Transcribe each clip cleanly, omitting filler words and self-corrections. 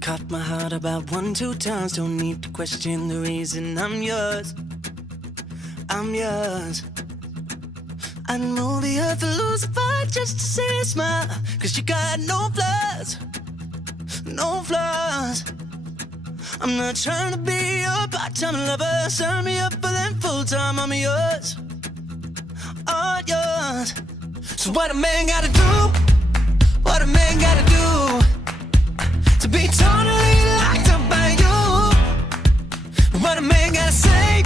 Caught my heart about 1-2 times. Don't need to question the reason I'm yours. I'm yours. I'd move the earth and lose a fight just to see you smile. Cause you got no flaws. No flaws. I'm not trying to be your part-time lover. Sign me up for them full-time. I'm yours. All yours. So what a man gotta do? What a man gotta do to be totally locked up by you? What a man gotta say?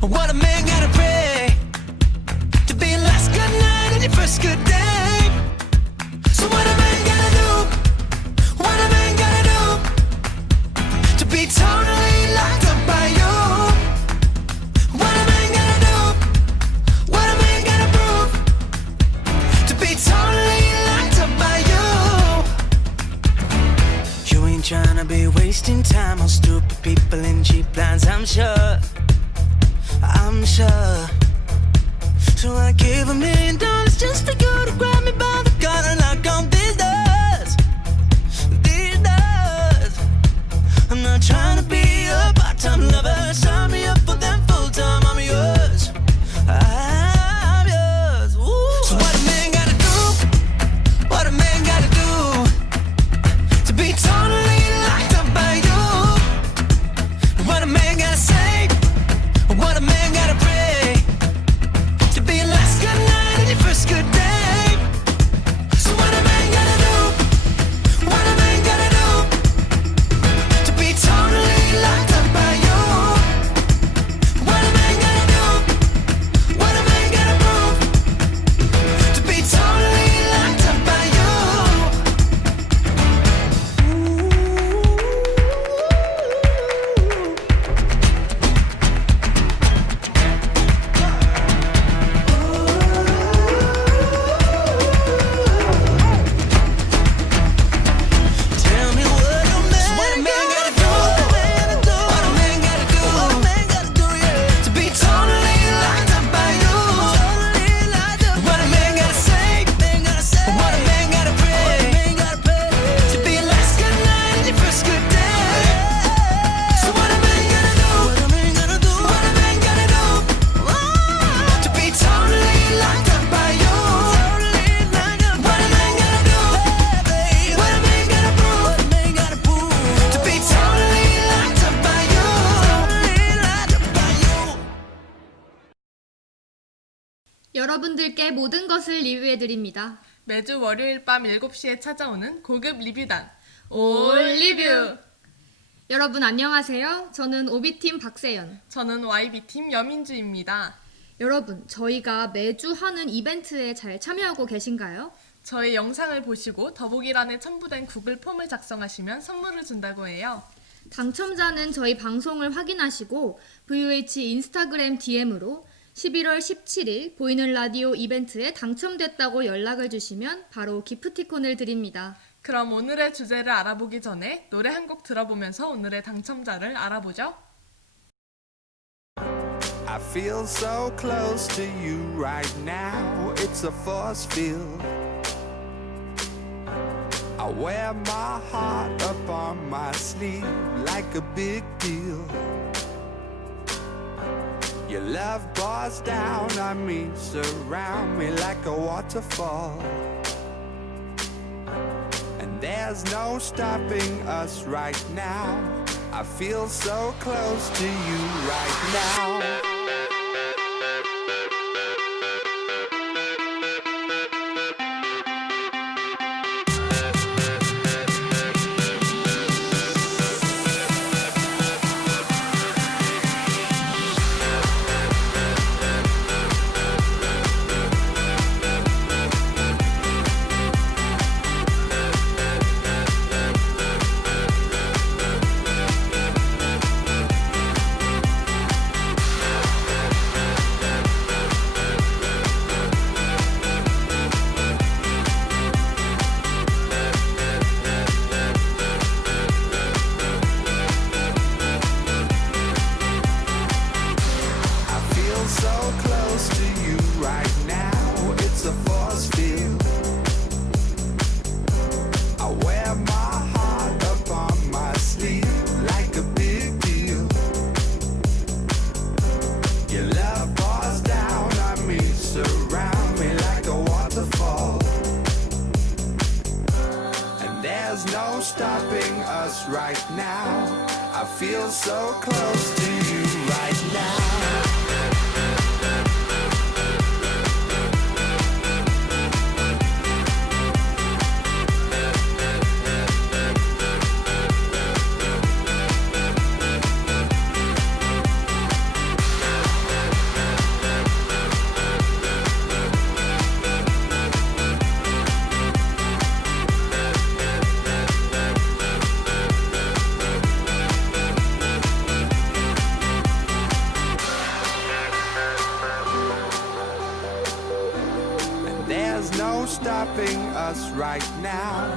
What a man gotta pray to be your last good night and your first good day? So what a man gotta do? What a man gotta do to be totally locked up by you? What a man gotta do? What a man gotta prove to be totally locked up by you? You ain't tryna be wasting time on stupid people in cheap lines, I'm sure. I'm sure. So I gave $1 million just for you to grab me by the collar and knock on these doors. These doors. I'm not trying to be a part-time lover. Sign me up for them full-time. I'm yours. I'm yours. Ooh. So what a man gotta do? What a man gotta do to be totally locked up by you? What a man gotta say? What a man gotta pray to be your last good night and your first good day? So what a man gotta do? What a man gotta do to be totally locked up by you? What a man gotta do? What a man gotta prove to be totally locked up by you? Tell me what a man gotta do? What a man gotta do? What a man gotta do, yeah, to be totally locked up by you? What a man gotta say? What a man gotta pray to be your last good night and your first good day? So what a man gotta do? What a man gotta do? What a man gotta do to be totally locked up by you? What a man gotta do? What a man gotta prove to be totally locked up by you? 여러분들께 모든 것을 리뷰해드립니다. 매주 월요일 밤 7시에 찾아오는 고급 리뷰단 올 리뷰! 여러분 안녕하세요. 저는 오비팀 박세연. 저는 YB팀 여민주입니다. 여러분, 저희가 매주 하는 이벤트에 잘 참여하고 계신가요? 저희 영상을 보시고 더보기란에 첨부된 구글 폼을 작성하시면 선물을 준다고 해요. 당첨자는 저희 방송을 확인하시고 VOH 인스타그램 DM으로 11월 17일 보이는 라디오 이벤트에 당첨됐다고 연락을 주시면 바로 기프티콘을 드립니다. 그럼 오늘의 주제를 알아보기 전에 노래 한 곡 들어보면서 오늘의 당첨자를 알아보죠. I feel so close to you right now. It's a force field. I wear my heart up on my sleeve like a big deal. Your love pours down on me, surround me like a waterfall. And there's no stopping us right now. I feel so close to you right now. no stopping us right now. I feel so close to you right now. There's no stopping us right now.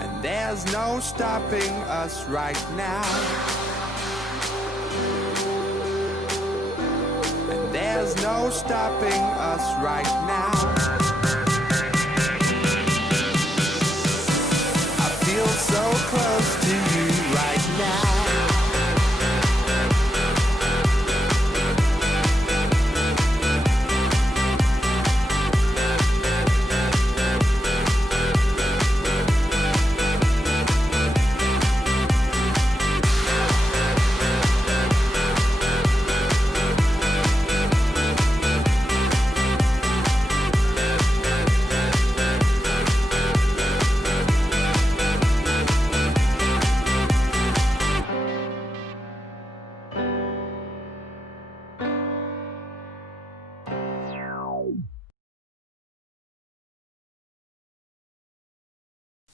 And there's no stopping us right now. And there's no stopping us right now. I feel so close to you right now.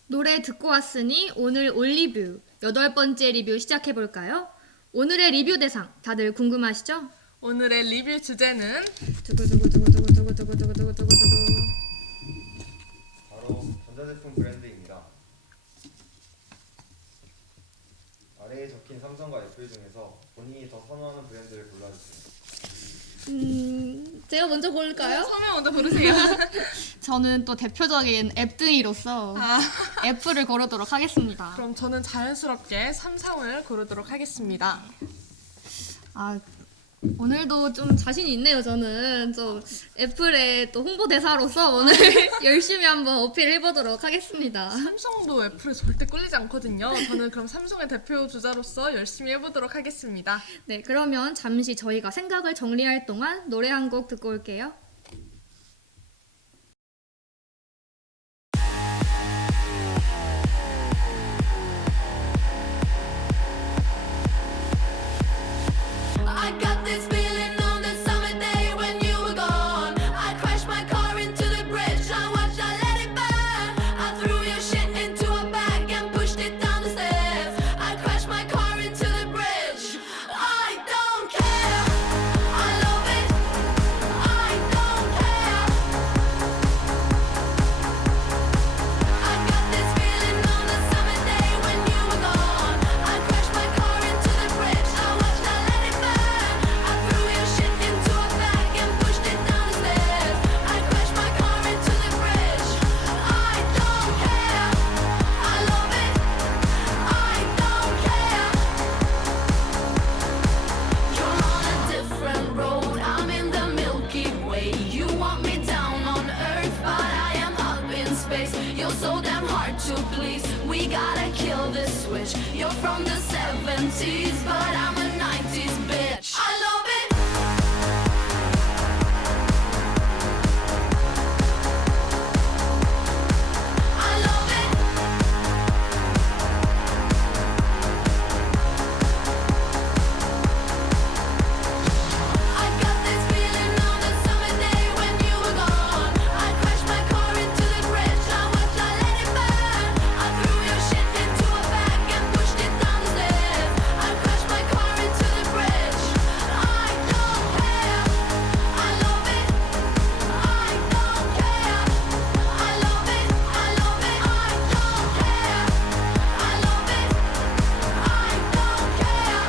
노래 듣고 왔으니 오늘 올리뷰 8번째 리뷰 시작해볼까요? 오늘의 리뷰 대상 다들 궁금하시죠? 오늘의 리뷰 주제는 두구두구두구두구두구두구두구두구두구두구 바로 전자제품 브랜드입니다. 아래에 적힌 삼성과 애플 중에서 본인이 더 선호하는 브랜드를 골라주세요. 제가 먼저 고를까요? 성명 먼저 부르세요. 저는 또 대표적인 앱등이로서 애플을 고르도록 하겠습니다. 그럼 저는 자연스럽게 삼성을 고르도록 하겠습니다. 아, 오늘도 좀 자신이 있네요. 저는 좀 애플의 또 홍보대사로서 오늘 열심히 한번 어필해보도록 하겠습니다. 삼성도 애플에 절대 꿀리지 않거든요. 저는 그럼 삼성의 대표 주자로서 열심히 해보도록 하겠습니다. 네, 그러면 잠시 저희가 생각을 정리할 동안 노래 한 곡 듣고 올게요. I got this feeling on the summer day when you were gone. I crashed my car into the bridge. I watched, I let it burn. I threw your shit into a bag and pushed it down the stairs. I crashed my car into the bridge. I don't care. I love it. I don't care. I got this feeling on the summer day when you were gone. I crashed my car into the bridge. I watched, I let it burn. I threw your shit into a bag and pushed it down the stairs. I crashed my car into the bridge. I don't care. I love it. I don't care. You're on a different road. I'm in the Milky Way. You want me down on Earth, but I am up in space. You're so damn hard to please. We gotta kill this switch. You're from the 70s, but I'm a 90s bitch. I love it. I love it. I got this feeling on the summer day when you were gone. I crashed my car into the bridge. I watched, I let it burn. I threw your shit into a bag and pushed it down the stairs. I crashed my car into the bridge. I don't care. I love it. I don't care. I love it. I love it. I don't care. I love it. I don't care.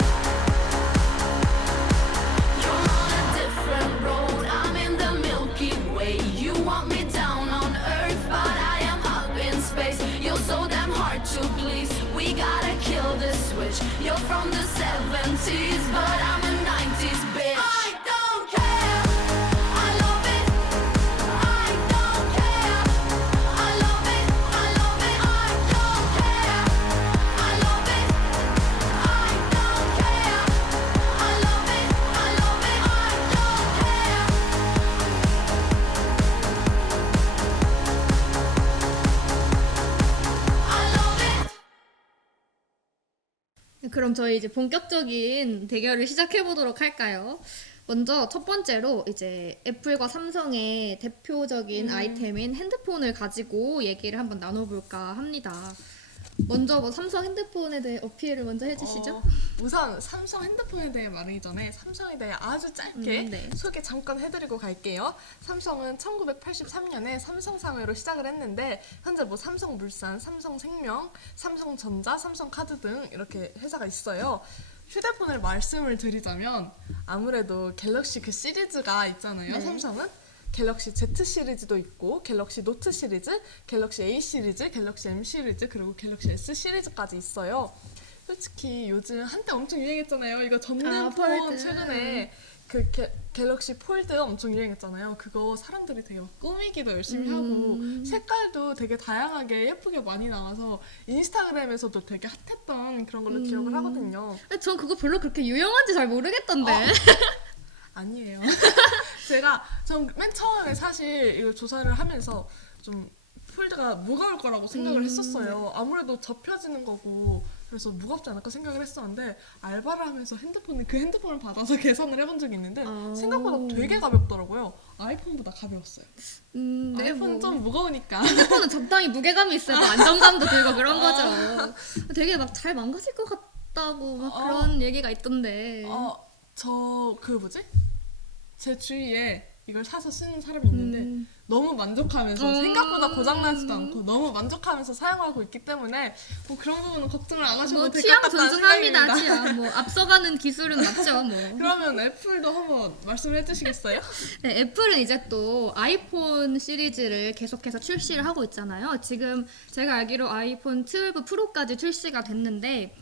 You're on a different road. I'm in the Milky Way. You want me down on Earth, but I am up in space. You're so damn hard to please. We gotta kill this switch. You're from the 70s, but I'm a 90s bitch. I don't care. I love it. I don't care. 그럼 저희 이제 본격적인 대결을 시작해 보도록 할까요? 먼저 첫 번째로 이제 애플과 삼성의 대표적인 아이템인 핸드폰을 가지고 얘기를 한번 나눠볼까 합니다. 먼저 뭐 삼성 핸드폰에 대해 어필을 먼저 해주시죠. 우선 삼성 핸드폰에 대해 말하기 전에 삼성에 대해 아주 짧게 네. 소개 잠깐 해드리고 갈게요. 삼성은 1983년에 삼성상회로 시작을 했는데 현재 뭐 삼성물산, 삼성생명, 삼성전자, 삼성카드 등 이렇게 회사가 있어요. 휴대폰을 말씀을 드리자면 아무래도 갤럭시 그 시리즈가 있잖아요. 네. 삼성은 갤럭시 Z 시리즈도 있고 갤럭시 노트 시리즈, 갤럭시 A 시리즈, 갤럭시 M 시리즈 그리고 갤럭시 S 시리즈까지 있어요. 솔직히 요즘 한때 엄청 유행했잖아요. 이거 접는 아, 폰 폴드. 최근에 그 갤럭시 폴드 엄청 유행했잖아요. 그거 사람들이 되게 막 꾸미기도 열심히 하고 색깔도 되게 다양하게 예쁘게 많이 나와서 인스타그램에서도 되게 핫했던 그런 걸로 기억을 하거든요. 근데 전 그거 별로 그렇게 유용한지 잘 모르겠던데. 아니에요. 전 맨 처음에 사실 이걸 조사를 하면서 좀 폴드가 무거울 거라고 생각을 했었어요. 아무래도 접혀지는 거고 그래서 무겁지 않을까 생각을 했었는데 알바를 하면서 그 핸드폰을 받아서 계산을 해본 적이 있는데 생각보다 되게 가볍더라고요. 아이폰보다 가벼웠어요. 네, 아이폰은 뭐. 좀 무거우니까. 핸드폰은 적당히 무게감이 있어야 안정감도 들고 그런 거죠. 되게 막 잘 망가질 것 같다고 막 그런 얘기가 있던데. 제 주위에 이걸 사서 쓰는 사람이 있는데 너무 만족하면서 생각보다 고장나지도 않고 너무 만족하면서 사용하고 있기 때문에 뭐 그런 부분은 걱정을 안 하셔도 뭐 될 것 취향 같다는 존중합니다. 생각입니다. 취향. 뭐 앞서가는 기술은 맞죠. 뭐. 그러면 애플도 한번 말씀해 주시겠어요? 네, 애플은 이제 또 아이폰 시리즈를 계속해서 출시를 하고 있잖아요. 지금 제가 알기로 아이폰 12 프로까지 출시가 됐는데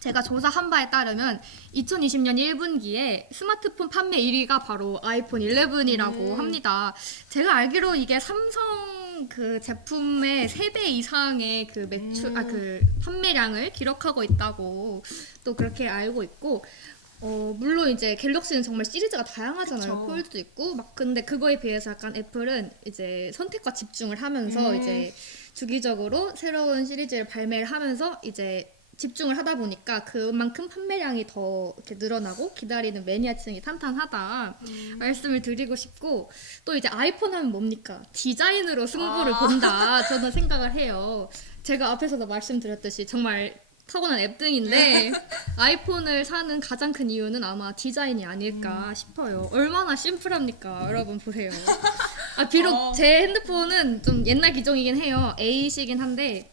제가 조사한 바에 따르면 2020년 1분기에 스마트폰 판매 1위가 바로 아이폰 11이라고 합니다. 제가 알기로 이게 삼성 그 제품의 3배 이상의 그 그 판매량을 기록하고 있다고 또 그렇게 알고 있고 물론 이제 갤럭시는 정말 시리즈가 다양하잖아요. 그쵸. 폴드도 있고 막 근데 그거에 비해서 약간 애플은 이제 선택과 집중을 하면서 이제 주기적으로 새로운 시리즈를 발매를 하면서 이제 집중을 하다 보니까 그만큼 판매량이 더 이렇게 늘어나고 기다리는 매니아층이 탄탄하다 말씀을 드리고 싶고 또 이제 아이폰 하면 뭡니까? 디자인으로 승부를 본다 저는 생각을 해요. 제가 앞에서도 말씀드렸듯이 정말 타고난 앱등인데 아이폰을 사는 가장 큰 이유는 아마 디자인이 아닐까 싶어요. 얼마나 심플합니까? 여러분 보세요. 비록 제 핸드폰은 좀 옛날 기종이긴 해요. A이긴 한데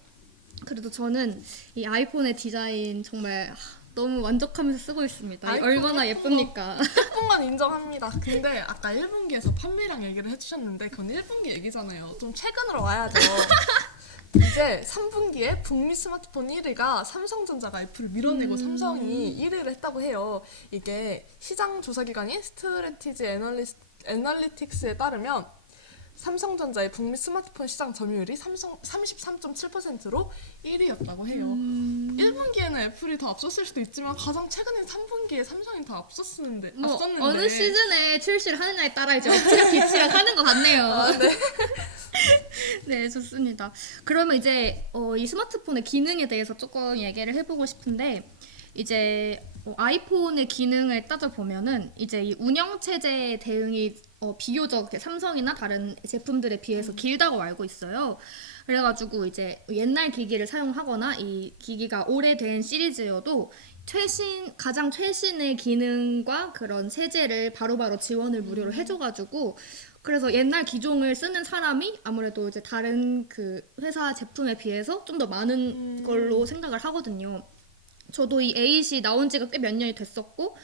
그래도 저는 이 아이폰의 디자인 정말 너무 만족하면서 쓰고 있습니다. 아이폰 얼마나 예쁩니까? 예쁜 건 인정합니다. 근데 아까 1분기에서 판매량 얘기를 해주셨는데 그건 1분기 얘기잖아요. 좀 최근으로 와야죠. 이제 3분기에 북미 스마트폰 1위가 삼성전자가 애플을 밀어내고 삼성이 1위를 했다고 해요. 이게 시장 조사 기관인 스트래티지 애널리틱스에 따르면 삼성전자의 북미 스마트폰 시장 점유율이 33.7%로 1위였다고 해요. 1분기에는 애플이 더 앞섰을 수도 있지만 가장 최근인 3분기에 삼성이 더 앞섰는데 어느 시즌에 출시를 하느냐에 따라 이제 엎치락 뒤치락 하는 것 같네요. 네. 네, 좋습니다. 그러면 이제 이 스마트폰의 기능에 대해서 조금 얘기를 해보고 싶은데 이제 아이폰의 기능을 따져보면은 이제 이 운영체제 대응이 비교적 삼성이나 다른 제품들에 비해서 길다고 알고 있어요. 그래가지고 이제 옛날 기기를 사용하거나 이 기기가 오래된 시리즈여도 가장 최신의 기능과 그런 세제를 바로바로 지원을 무료로 해줘가지고 그래서 옛날 기종을 쓰는 사람이 아무래도 이제 다른 그 회사 제품에 비해서 좀 더 많은 걸로 생각을 하거든요. 저도 이 에잇이 나온 지가 꽤 몇 년이 됐었고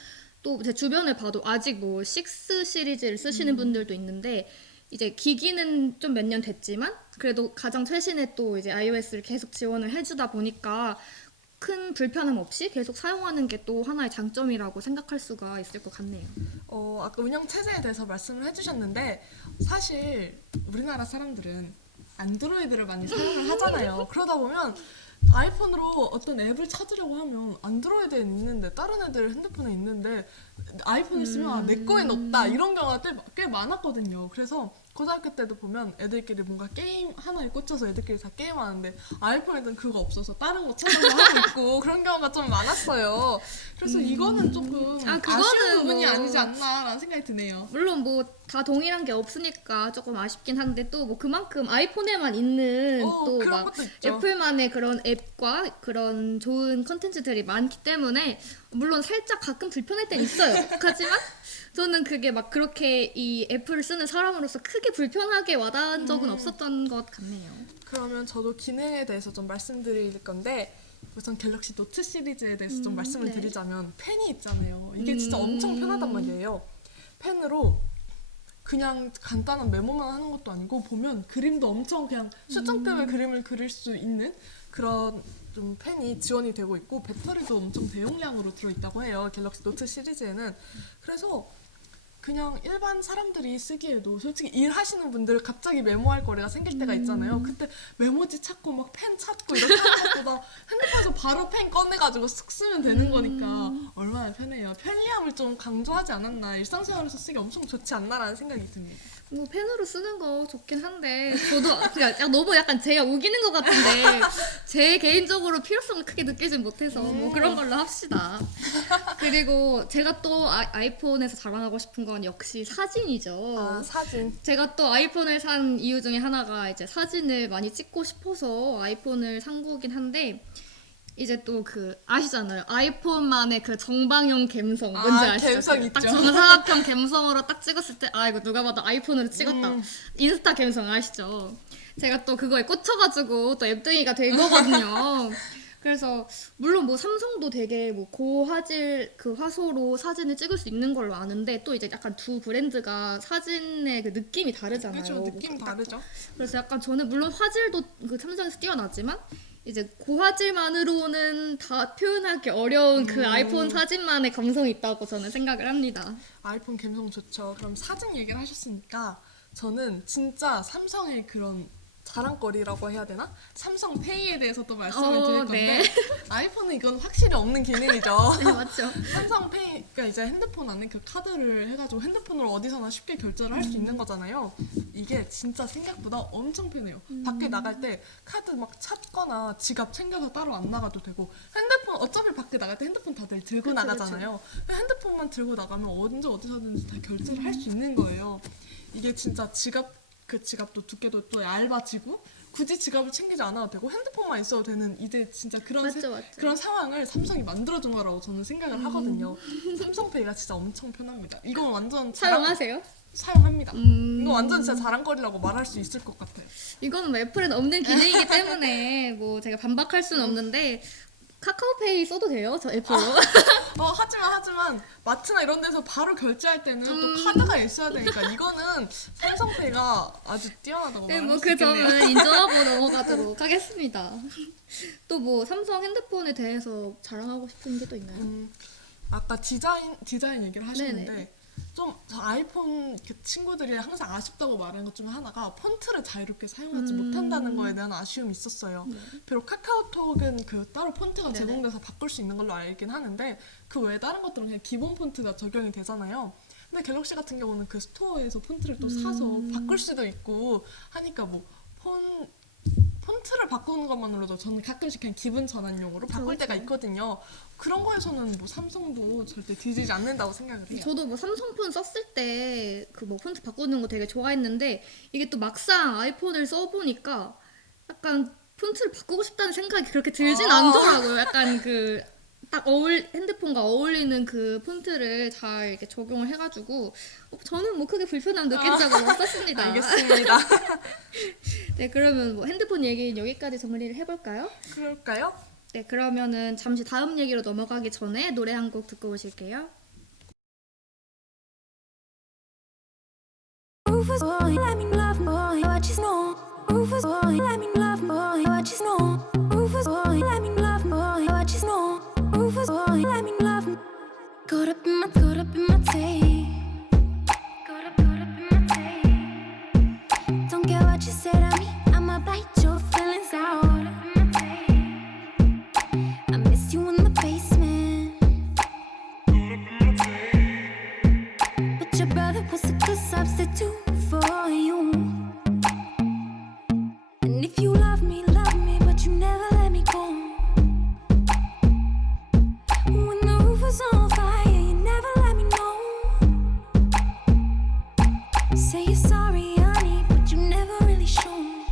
또 제 주변을 봐도 아직 뭐 6 시리즈를 쓰시는 분들도 있는데 이제 기기는 좀 몇 년 됐지만 그래도 가장 최신의 또 이제 iOS를 계속 지원을 해주다 보니까 큰 불편함 없이 계속 사용하는 게 또 하나의 장점이라고 생각할 수가 있을 것 같네요. 아까 운영 체제에 대해서 말씀을 해주셨는데 사실 우리나라 사람들은 안드로이드를 많이 사용을 하잖아요. 그러다 보면 아이폰으로 어떤 앱을 찾으려고 하면 안드로이드에는 있는데 다른 애들 핸드폰에 있는데 아이폰을 쓰면 내 거엔 없다 이런 경우가 꽤 많았거든요. 그래서 고등학교 때도 보면 애들끼리 뭔가 게임 하나에 꽂혀서 애들끼리 다 게임하는데 아이폰에는 그거 없어서 다른 거 찾아서 하고 있고 그런 경우가 좀 많았어요. 그래서 이거는 조금 아, 그거는 아쉬운 부분이 뭐- 아니지 않나라는 생각이 드네요. 물론 뭐 다 동일한 게 없으니까 조금 아쉽긴 한데 또 뭐 그만큼 아이폰에만 있는 또 그런 막 것도 있죠. 애플만의 그런 앱과 그런 좋은 컨텐츠들이 많기 때문에 물론 살짝 가끔 불편할 땐 있어요. 하지만 저는 그게 막 그렇게 이 애플을 쓰는 사람으로서 크게 불편하게 와닿은 적은 없었던 것 같네요. 그러면 저도 기능에 대해서 좀 말씀드릴 건데 우선 갤럭시 노트 시리즈에 대해서 좀 말씀을 네. 드리자면 펜이 있잖아요. 이게 진짜 엄청 편하단 말이에요. 펜으로 그냥 간단한 메모만 하는 것도 아니고 보면 그림도 엄청 그냥 수준급의 그림을 그릴 수 있는 그런 좀 펜이 지원이 되고 있고 배터리도 엄청 대용량으로 들어있다고 해요. 갤럭시 노트 시리즈에는. 그래서 그냥 일반 사람들이 쓰기에도 솔직히 일하시는 분들 갑자기 메모할 거리가 생길 때가 있잖아요. 그때 메모지 찾고 막 펜 찾고 이렇게 하는 것보다 핸드폰에서 바로 펜 꺼내가지고 쓱 쓰면 되는 거니까 얼마나 편해요. 편리함을 좀 강조하지 않았나. 일상생활에서 쓰기 엄청 좋지 않나라는 생각이 듭니다. 뭐 펜으로 쓰는 거 좋긴 한데 저도 그냥 너무 약간 제가 우기는 것 같은데 제 개인적으로 필요성을 크게 느끼진 못해서 뭐 그런 걸로 합시다. 그리고 제가 또 아이폰에서 자랑하고 싶은 건 역시 사진이죠. 사진. 제가 또 아이폰을 산 이유 중에 하나가 이제 사진을 많이 찍고 싶어서 아이폰을 산 거긴 한데 이제 또 그 아시잖아요. 아이폰만의 그 정방형 감성 뭔지 아시죠? 감성 그 딱 있죠. 정사각형 감성으로 딱 찍었을 때 아 이거 누가 봐도 아이폰으로 찍었다. 인스타 감성 아시죠? 제가 또 그거에 꽂혀가지고 또 앱등이가 된 거거든요. 그래서 물론 뭐 삼성도 되게 뭐 고화질 그 화소로 사진을 찍을 수 있는 걸로 아는데 또 이제 약간 두 브랜드가 사진의 그 느낌이 다르잖아요. 그렇죠. 느낌 뭐 다르죠. 그래서 약간 저는 물론 화질도 그 삼성에서 뛰어나지만 이제 고화질만으로는 다 표현하기 어려운 그 아이폰 사진만의 감성이 있다고 저는 생각을 합니다. 아이폰 감성 좋죠. 그럼 사진 얘기를 하셨으니까 저는 진짜 삼성의 그런 자랑거리라고 해야 되나? 삼성페이에 대해서 또 말씀을 드릴 건데 네. 아이폰은 이건 확실히 없는 기능이죠. 네, 맞죠. 삼성페이가 이제 핸드폰 안에 그 카드를 해가지고 핸드폰으로 어디서나 쉽게 결제를 할 수 있는 거잖아요. 이게 진짜 생각보다 엄청 편해요. 밖에 나갈 때 카드 막 찾거나 지갑 챙겨서 따로 안 나가도 되고 핸드폰 어차피 밖에 나갈 때 핸드폰 다들 들고 나가잖아요. 핸드폰만 들고 나가면 언제 어디서든지 다 결제를 할 수 있는 거예요. 이게 진짜 그 지갑도 두께도 또 얇아지고 굳이 지갑을 챙기지 않아도 되고 핸드폰만 있어도 되는 이제 진짜 그런 맞죠. 그런 상황을 삼성이 만들어준 거라고 저는 생각을 하거든요. 삼성페이가 진짜 엄청 편합니다. 이건 완전 사용하세요? 사용합니다. 이거 완전 진짜 자랑거리라고 말할 수 있을 것 같아요. 이거는 뭐 애플엔 없는 기능이기 때문에 뭐 제가 반박할 수는 없는데 카카오페이 써도 돼요? 저 애플로? 하지만 마트나 이런 데서 바로 결제할 때는 또 카드가 있어야 되니까 이거는 삼성페이가 아주 뛰어나다고 네, 말할 뭐 수 그 있겠네요. 점은 인정하고 넘어가도록 하겠습니다. 또 뭐 삼성 핸드폰에 대해서 자랑하고 싶은 게 또 있나요? 아까 디자인 얘기를 하셨는데 네네. 좀 저 아이폰 그 친구들이 항상 아쉽다고 말하는 것 중에 하나가 폰트를 자유롭게 사용하지 못한다는 거에 대한 아쉬움이 있었어요. 비록 카카오톡은 그 따로 폰트가 네네. 제공돼서 바꿀 수 있는 걸로 알긴 하는데 그 외에 다른 것들은 그냥 기본 폰트가 적용이 되잖아요. 근데 갤럭시 같은 경우는 그 스토어에서 폰트를 또 사서 바꿀 수도 있고 하니까 뭐 폰트를 바꾸는 것만으로도 저는 가끔씩 그냥 기분 전환용으로 바꿀 그렇죠. 때가 있거든요. 그런 거에서는 뭐 삼성도 절대 뒤지지 않는다고 생각을 해요. 저도 뭐 삼성폰 썼을 때 그 뭐 폰트 바꾸는 거 되게 좋아했는데 이게 또 막상 아이폰을 써보니까 약간 폰트를 바꾸고 싶다는 생각이 그렇게 들진 않더라고요. 약간 그 딱 핸드폰과 어울리는 그 폰트를 잘 이렇게 적용을 해가지고 저는 뭐 크게 불편함 느낀 적은 없었습니다. 알겠습니다. 네, 그러면 뭐 핸드폰 얘기는 여기까지 정리를 해볼까요? 그럴까요? 네, 그러면은 잠시 다음 얘기로 넘어가기 전에 노래 한 곡 듣고 오실게요. Rufus boy, let me love boy, what you know? Rufus boy, let me love boy, what you know? Rufus boy, let me love boy, what you know? Rufus boy, let me love. Caught up in my tape. Caught up in my tape. Don't care what you say to me, I'ma bite your feelings out. I miss you in the basement. But your brother was a good substitute for you. Say you're sorry, honey, but you never really show me.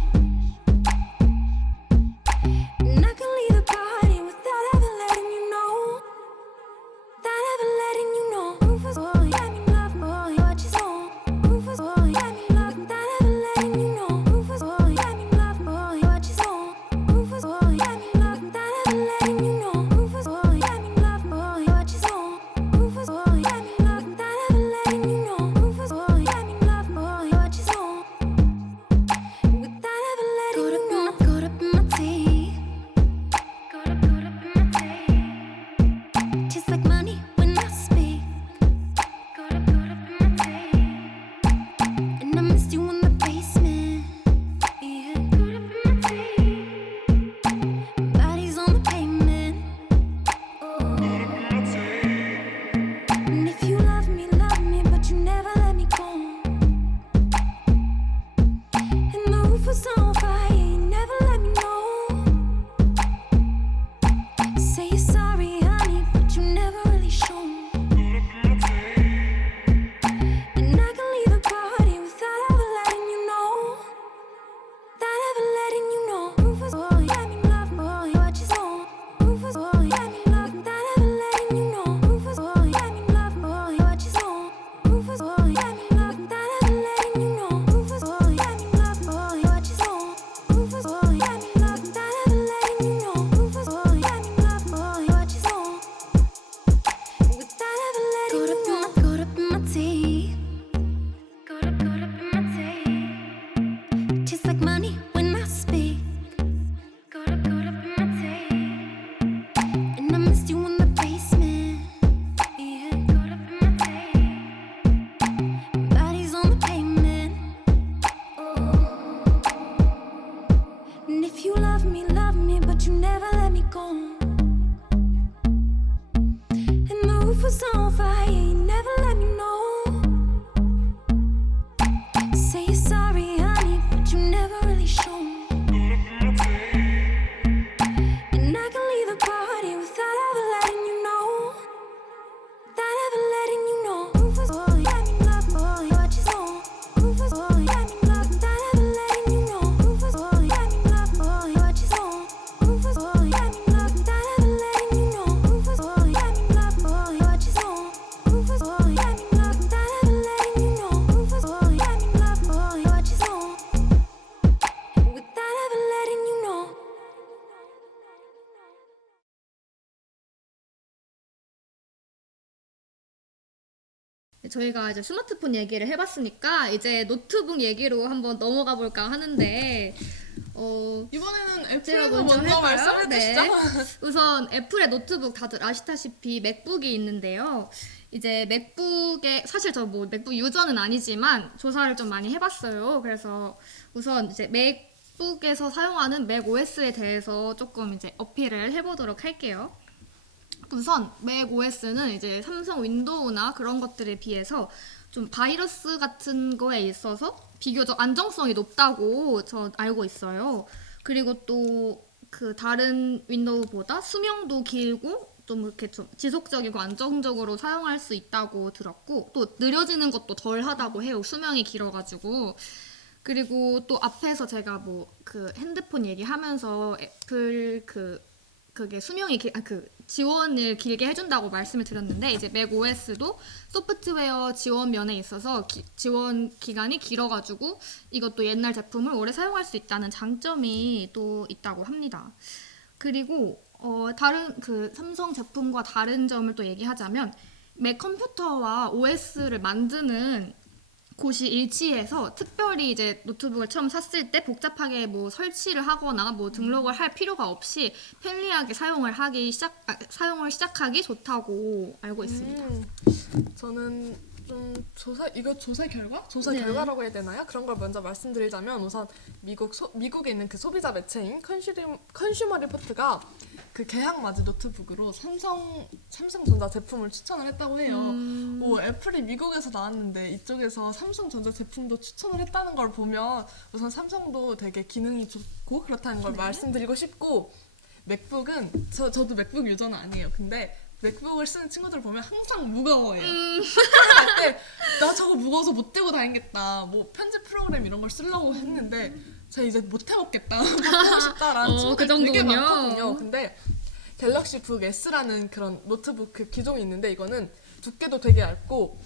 And I can leave the party without ever letting you know. Without ever letting you know. Rufus, boy, I mean love, boy, what you saw. Rufus, boy, I mean love, without ever letting you know. Rufus, boy, I mean love, boy, what you saw. Rufus, boy, I mean love, without ever letting you know. Rufus, boy, I mean love, boy, what you saw. Rufus, boy, I mean love, without ever letting you know. Rufus, boy, I mean love, boy, what you saw. Without ever letting you know. Caught up in my teeth. Caught up in my teeth. Just like money when I speak. Caught up in my teeth. And I missed you in the basement. Yeah. Caught up in my teeth. Bodies on the pavement. Oh. And if you love me, but you never let me go. And the roof was on fire, you never let me know. Say you're sorry, honey, but you never really show me. And I can leave the party without ever letting you know. Without ever letting you know. Rufus, boy, I mean love, boy, what you saw. Rufus, boy, I mean love, without ever letting you know. Rufus, boy, I mean love, boy, what you saw. Rufus, boy, I mean love, without ever letting you know. Rufus, boy, I mean love, boy, what you saw. Rufus, boy, I mean love, without ever letting you know. Rufus, boy, I mean love, boy, what you saw. Without ever letting you know. Caught up in my teeth. Caught up in my teeth. Just like money when I speak. Caught up in my teeth. And I missed you in the basement. Yeah. Caught up in my teeth. Bodies on the pavement. Oh. And if you love me, but you never let me go. And the roof was on fire, you never let me know. Say you're sorry, honey, but you never really show me. And I can leave the party without ever letting you know. Without ever letting you know. Rufus, boy, I mean love, boy, what you saw. Rufus, boy, I mean love, without ever letting you know. Rufus, boy, I mean love, boy, what you saw. Rufus, boy, I mean love, without ever letting you know. Rufus, boy, I mean love, boy, what you saw. Rufus, boy, I mean love, without ever letting you know. Rufus, boy, I mean love, boy, what you saw. Without ever letting you know. 저희가 이제 스마트폰 얘기를 해봤으니까 이제 노트북 얘기로 한번 넘어가 볼까 하는데 이번에는 제가 애플에서 먼저 먼저 할까요? 말씀해 주시죠. 우선 애플의 노트북 다들 아시다시피 맥북이 있는데요. 이제 맥북에 사실 저 뭐 맥북 유저는 아니지만 조사를 좀 많이 해봤어요. 그래서 우선 이제 맥북에서 사용하는 맥 OS에 대해서 조금 이제 어필을 해보도록 할게요. 우선 맥 OS는 이제 삼성 윈도우나 그런 것들에 비해서 좀 바이러스 같은 거에 있어서 비교적 안정성이 높다고 저 알고 있어요. 그리고 또 그 다른 윈도우보다 수명도 길고 좀 이렇게 좀 지속적이고 안정적으로 사용할 수 있다고 들었고, 또 느려지는 것도 덜 하다고 해요. 수명이 길어가지고. 그리고 또 앞에서 제가 뭐 그 핸드폰 얘기하면서 애플 그게 수명이 지원을 길게 해준다고 말씀을 드렸는데, 이제 맥 OS도 소프트웨어 지원 면에 있어서 지원 기간이 길어가지고 이것도 옛날 제품을 오래 사용할 수 있다는 장점이 또 있다고 합니다. 그리고 다른 그 삼성 제품과 다른 점을 또 얘기하자면, 맥 컴퓨터와 OS를 만드는 곳이 일치해서 특별히 이제 노트북을 처음 샀을 때 복잡하게 뭐 설치를 하거나 뭐 등록을 할 필요가 없이 편리하게 사용을 시작하기 좋다고 알고 있습니다. 저는 좀 조사 네. 결과라고 해야 되나요? 그런 걸 먼저 말씀드리자면, 우선 미국에 있는 그 소비자 매체인 컨슈머 리포트가 그 개항 맞이 노트북으로 삼성전자 제품을 추천을 했다고 해요. 애플이 미국에서 나왔는데 이쪽에서 삼성전자 제품도 추천을 했다는 걸 보면 우선 삼성도 되게 기능이 좋고 그렇다는 걸 말씀드리고 싶고, 맥북은 저도 맥북 유저는 아니에요. 근데 맥북을 쓰는 친구들 보면 항상 무거워해요. 학교 갈때 나 저거 무거워서 못 들고 다니겠다. 뭐 편집 프로그램 이런 걸 쓰려고 했는데 제가 이제 못 해먹겠다. 바꾸고 싶다라는 그 친구들 되게 정도군요. 많거든요. 근데 갤럭시 북 S라는 그런 노트북 그 기종이 있는데 이거는 두께도 되게 얇고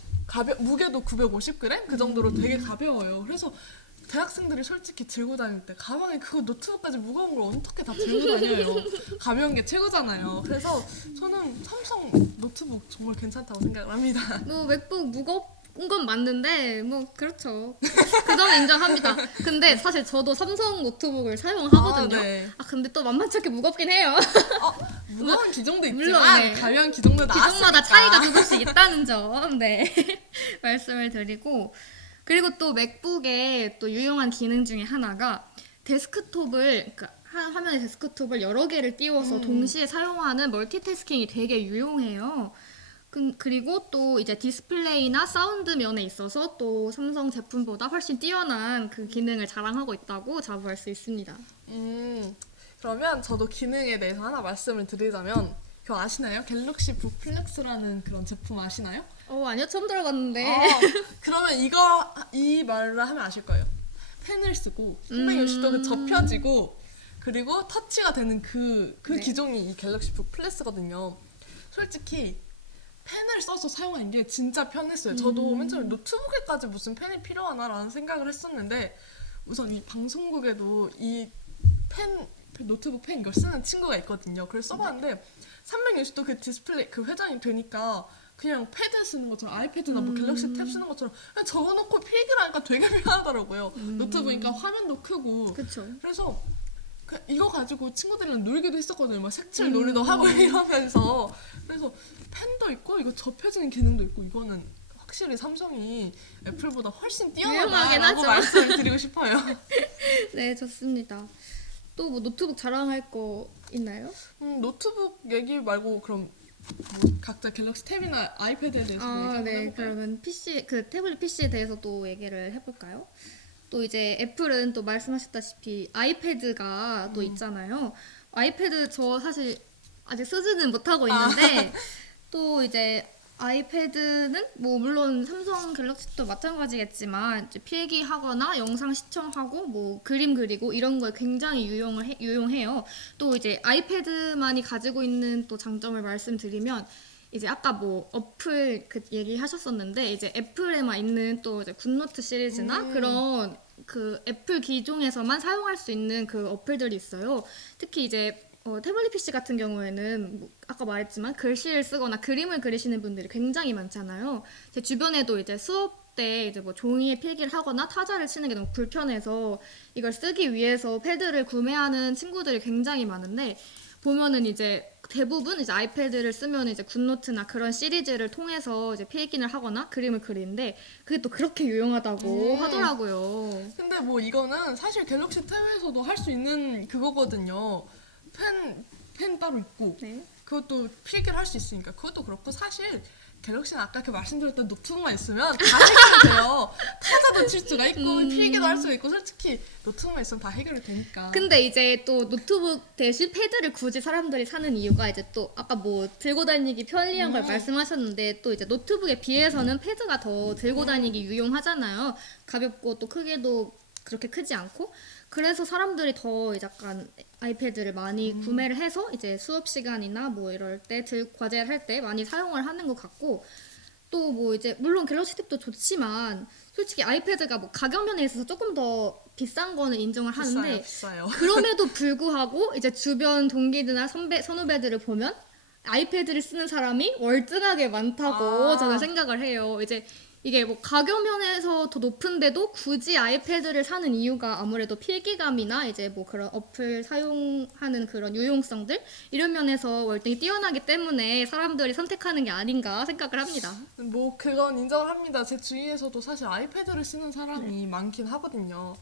무게도 950g 그 정도로 되게 가벼워요. 그래서 대학생들이 솔직히 들고 다닐 때 가방에 그거 노트북까지 무거운 걸 어떻게 다 들고 다녀요. 가벼운 게 최고잖아요. 그래서 저는 삼성 노트북 정말 괜찮다고 생각을 합니다. 뭐 맥북 무거운 건 맞는데 뭐 그렇죠. 그 점은 인정합니다. 근데 사실 저도 삼성 노트북을 사용하거든요. 네. 근데 또 만만치 않게 무겁긴 해요. 무거운 기종도 물론, 있지만 네. 가벼운 기종도 나왔으니까. 기종마다 차이가 조금씩 있다는 점, 네. 말씀을 드리고. 그리고 또 맥북의 또 유용한 기능 중에 하나가 데스크톱을, 그러니까 화면에 데스크톱을 여러 개를 띄워서 동시에 사용하는 멀티태스킹이 되게 유용해요. 그리고 또 이제 디스플레이나 사운드 면에 있어서 또 삼성 제품보다 훨씬 뛰어난 그 기능을 자랑하고 있다고 자부할 수 있습니다. 그러면 저도 기능에 대해서 하나 말씀을 드리자면 그거 아시나요? 갤럭시 북 플렉스라는 그런 제품 아시나요? 아니요, 처음 들어봤는데. 그러면 이 말을 하면 아실 거예요. 펜을 쓰고 360도 그 접혀지고 그리고 터치가 되는 그 네. 기종이 이 갤럭시 북 플렉스거든요. 솔직히 펜을 써서 사용하는 게 진짜 편했어요. 저도 맨 처음에 노트북에까지 무슨 펜이 필요하나라는 생각을 했었는데 우선 이 방송국에도 이 노트북 펜 이걸 쓰는 친구가 있거든요. 그래서 써봤는데 360도 그 디스플레이 그 회전이 되니까 그냥 패드 쓰는 것처럼 아이패드나 뭐 갤럭시 탭 쓰는 것처럼 그냥 적어놓고 필기를 하니까 되게 편하더라고요. 노트북이니까 화면도 크고. 그쵸. 그래서 이거 가지고 친구들이랑 놀기도 했었거든요. 막 색칠 놀이도 하고 이러면서. 그래서 펜도 있고 이거 접혀지는 기능도 있고 이거는 확실히 삼성이 애플보다 훨씬 유용하긴 뛰어나다라고 하죠. 말씀을 드리고 싶어요. 네, 좋습니다. 또 뭐 노트북 자랑할 거 있나요? 노트북 얘기 말고 그럼 뭐 각자 갤럭시 탭이나 아이패드에 대해서 얘기해볼까요? 네. 그러면 PC, 태블릿 PC에 대해서 또 얘기를 해볼까요? 또 이제 애플은 또 말씀하셨다시피 아이패드가 또 있잖아요. 아이패드 저 사실 아직 쓰지는 못하고 있는데 또 이제 아이패드는 뭐 물론 삼성 갤럭시도 마찬가지겠지만 이제 필기하거나 영상 시청하고 뭐 그림 그리고 이런 거에 굉장히 유용해요. 또 이제 아이패드만이 가지고 있는 또 장점을 말씀드리면 이제 아까 뭐 어플 그 얘기하셨었는데 이제 애플에만 있는 또 이제 굿노트 시리즈나 그런 그 애플 기종에서만 사용할 수 있는 그 어플들이 있어요. 특히 이제 태블릿 PC 같은 경우에는 뭐 아까 말했지만 글씨를 쓰거나 그림을 그리시는 분들이 굉장히 많잖아요. 제 주변에도 이제 수업 때 이제 뭐 종이에 필기를 하거나 타자를 치는 게 너무 불편해서 이걸 쓰기 위해서 패드를 구매하는 친구들이 굉장히 많은데 보면은 이제 대부분 이제 아이패드를 쓰면 이제 굿노트나 그런 시리즈를 통해서 이제 필기를 하거나 그림을 그리는데 그게 또 그렇게 유용하다고 하더라고요. 근데 뭐 이거는 사실 갤럭시 탭에서도 할 수 있는 그거거든요. 펜 따로 있고 네. 그것도 필기를 할 수 있으니까 그것도 그렇고 사실 갤럭시는 아까 그 말씀드렸던 노트북만 있으면 다 해결이 돼요. 타자도 칠 수가 있고 필기도 할 수가 있고 솔직히 노트북만 있으면 다 해결이 되니까. 근데 이제 또 노트북 대신 패드를 굳이 사람들이 사는 이유가 이제 또 아까 뭐 들고 다니기 편리한 걸 말씀하셨는데 또 이제 노트북에 비해서는 패드가 더 들고 다니기 유용하잖아요. 가볍고 또 크기도 그렇게 크지 않고 그래서 사람들이 더 약간 아이패드를 많이 구매를 해서 이제 수업 시간이나 뭐 이럴 때 과제를 할 때 많이 사용을 하는 것 같고 또 뭐 이제 물론 갤럭시 탭도 좋지만 솔직히 아이패드가 뭐 가격 면에 있어서 조금 더 비싼 거는 인정을 하는데 비싸요. 그럼에도 불구하고 이제 주변 동기들이나 선후배들을 보면 아이패드를 쓰는 사람이 월등하게 많다고 저는 생각을 해요. 이제 이게 뭐 가격 면에서 더 높은데도 굳이 아이패드를 사는 이유가 아무래도 필기감이나 이제 뭐 그런 어플 사용하는 그런 유용성들 이런 면에서 월등히 뛰어나기 때문에 사람들이 선택하는 게 아닌가 생각을 합니다. 뭐 그건 인정을 합니다. 제 주위에서도 사실 아이패드를 쓰는 사람이 많긴 하거든요.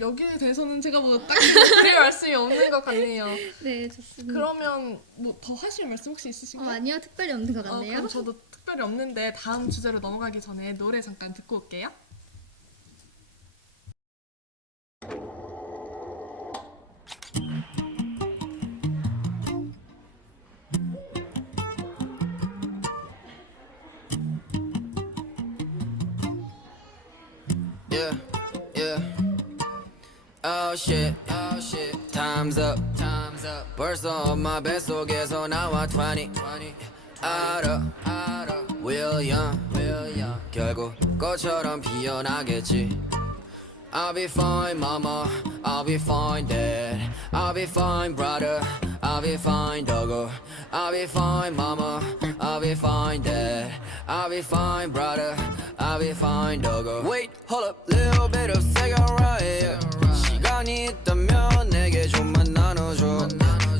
여기에 대해서는 제가 뭐 딱히 드릴 말씀이 없는 것 같네요. 네, 좋습니다. 그러면 뭐 더 하실 말씀 혹시 있으신가요? 아니요, 특별히 없는 것 같네요. 그럼 저도 특별히 없는데 다음 주제로 넘어가기 전에 노래 잠깐 듣고 올게요. Yeah, yeah. Oh shit, time's up. 벌써 my 뱃속에서 나와 20. 알아, Will Young. 결국 꽃처럼 피어나겠지. I'll be fine, mama. I'll be fine, dad. I'll be fine, brother. I'll be fine, doggo. I'll be fine, mama. I'll be fine, dad. I'll be fine, brother. I'll be fine, doggo. Wait, hold up, little bit of second right. 시간이 있다면 내게 좀만 나눠줘.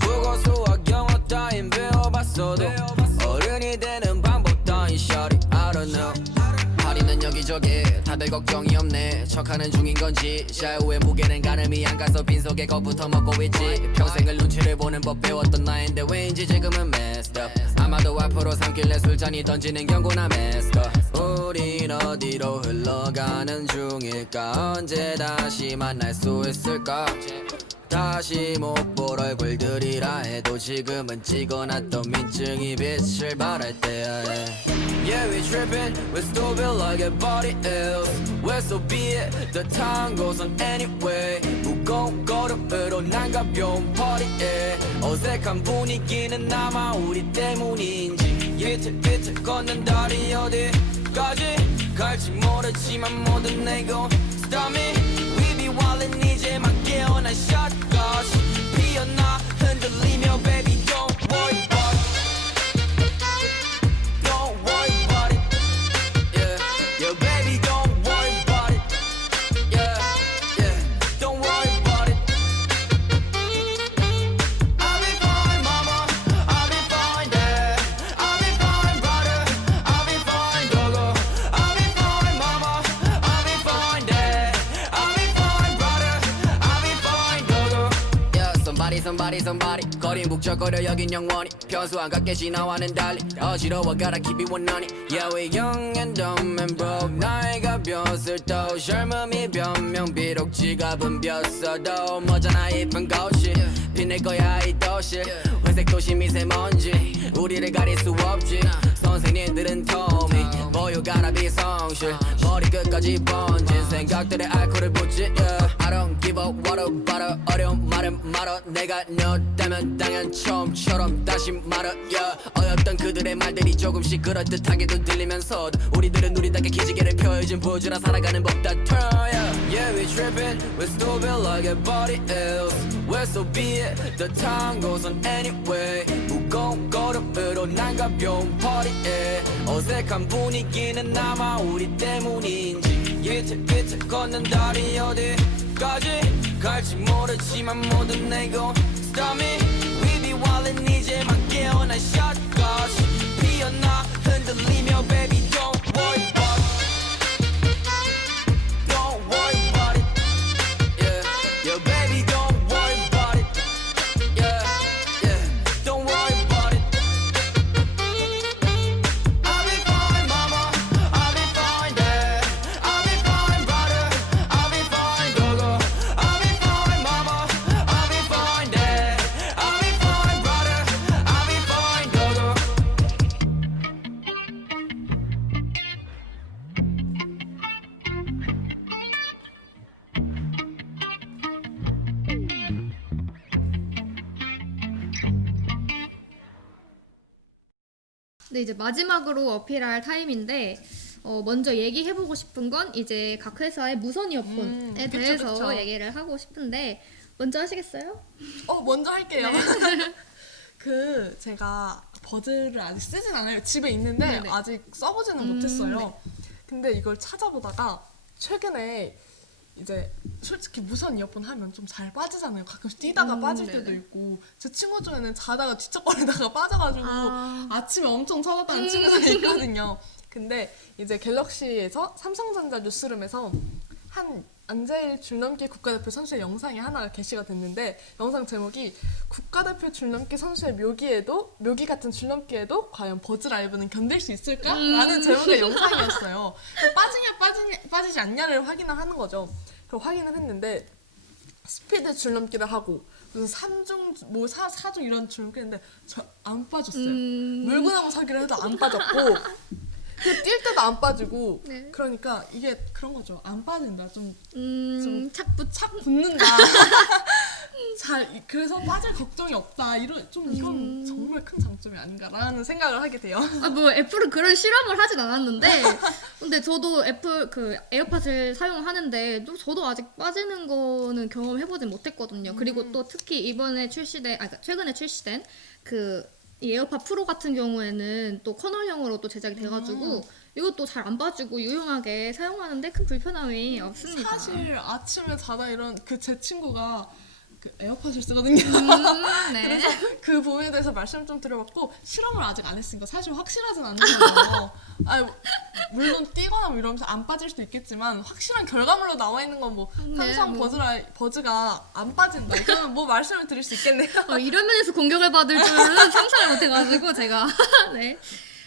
국어, 수학, 영어 따윈 배워봤어도 어른이 되는 방법 따윈 shawty I don't know. 파리는 여기저기 다들 걱정이 없네. 척하는 중인 건지 샤우의 무게는 가늠이 안 가서 빈속에 겁부터 먹고 있지. 평생을 눈치를 보는 법 배웠던 나인데 왠지 지금은 messed up. 아마도 앞으로 삼킬래 술잔이 던지는 경고나 messed up. 우린 어디로 흘러가는 중일까. 언제 다시 만날 수 있을까. 다시 못 볼 얼굴들이라 해도 지금은 찍어놨던 민증이 빛을 발할 때야. Yeah, we trippin', we're stupid like everybody else. We're so be it, the time goes on anyway. 무거운 걸음으로 난 가벼운 party에 어색한 분위기는 아마 우리 때문인지. 비틀비틀 걷는 다리 어디까지 갈지 모르지만 뭐든 내고 stop me. We be wildin' 이제만 깨어난 shotguns 피어나 흔들리며 baby don't worry about it. Don't worry about it. Yeah, yeah baby don't worry about it. Yeah, yeah, don't worry about it. I'll be fine mama, I'll be fine dad. I'll be fine brother, I'll be fine doggo. I'll be fine mama, I'll be fine dad. I'll be fine brother, I'll be fine doggo. Yeah, somebody 거린 북적거려 여긴 영원히 변수 안 갖게 지나와는 달리 어지러워 gotta keep it 190. Yeah we young and dumb and broke 나이가 벼슬 또 젊음이 변명 비록 지갑은 벼어도 뭐잖아 이쁜 것이 빛낼 거야 이 도시 회색 도시 미세먼지 우리를 가릴 수 없지. 선생님들은 told me boy you gotta be 성실 머리끝까지 번진 생각들에 알코올을 붓지. Yeah I don't give up what about 어려운 말은 말어 내가 너다면 당연 처음처럼 다시 말어. Yeah 어였던 그들의 말들이 조금씩 그럴듯하게도 들리면서도 우리들은 우리답게 기지개를 펴요즘 보여주라 살아가는 법 다 turn. Yeah we trippin', we're stupid like everybody else. We're so be it, the time goes on anyway. 무거운 걸음으로 난 가벼운 party에 어색한 분위기는 아마 우리 때문인지. 비틀비틀 걷는 다리 어디까지 갈지 모르지만 뭐든 내고 stop me. We be wildin' 이제만 깨어난 shotguns 피어나 흔들리며 baby don't worry about it. Don't worry about it. Yeah, yeah baby don't worry about it. Yeah, yeah, don't worry about it. I'll be fine mama, I'll be fine dad. I'll be fine brother, I'll be fine doggo. I'll be fine mama, I'll be fine dad. I'll be fine brother, I'll be fine doggo. 네, 이제 마지막으로 어필할 타임인데 먼저 얘기해보고 싶은 건 이제 각 회사의 무선 이어폰에 그쵸, 대해서 그쵸. 얘기를 하고 싶은데 먼저 하시겠어요? 먼저 할게요. 그 제가 버즈를 아직 쓰진 않아요. 집에 있는데 네네. 아직 써보지는 못했어요. 근데 이걸 찾아보다가 최근에 이제 솔직히 무선 이어폰 하면 좀 잘 빠지잖아요. 가끔씩 뛰다가 빠질 때도 네네. 있고 제 친구 중에는 자다가 뒤척거리다가 빠져가지고 아침에 엄청 찾았다는 친구들이 있거든요. 근데 이제 갤럭시에서 삼성전자 뉴스룸에서 한 안재일 줄넘기 국가대표 선수의 영상이 하나 게시가 됐는데 영상 제목이 국가대표 줄넘기 선수의 묘기 같은 줄넘기에도 과연 버즈 라이브는 견딜 수 있을까? 라는 제목의 영상이었어요. 빠지지 않냐를 확인을 하는 거죠. 그걸 확인을 했는데 스피드 줄넘기를 하고 무슨 3중 뭐 4중 이런 줄넘기 했는데 저 안 빠졌어요. 물구나무 서기를 해도 안 빠졌고 그 뛸 때도 안 빠지고 네. 그러니까 이게 그런 거죠. 안 빠진다. 좀 착 붙는다. 그래서 빠질 걱정이 없다. 이건 정말 큰 장점이 아닌가라는 생각을 하게 돼요. 뭐 애플은 그런 실험을 하진 않았는데 근데 저도 애플 그 에어팟을 사용하는데 저도 아직 빠지는 거는 경험해보진 못했거든요. 그리고 또 특히 이번에 그러니까 최근에 출시된 이 에어팟 프로 같은 경우에는 또 커널형으로 또 제작이 돼가지고 이것도 잘 안 빠지고 유용하게 사용하는데 큰 불편함이 없습니다. 사실 아침에 자다 이런 제 친구가 그 에어팟을 쓰거든요. 네. 그래서 그 부분에 대해서 말씀 좀 드려봤고 실험을 아직 안 했으니까 사실 확실하진 않는 거예요. 물론 뛰거나 뭐 이러면서 안 빠질 수도 있겠지만 확실한 결과물로 나와 있는 건 뭐 삼성 버즈가 안 빠진다. 그러면 뭐 말씀을 드릴 수 있겠네요. 이런 면에서 공격을 받을 줄은 상상을 못해가지고 제가 네.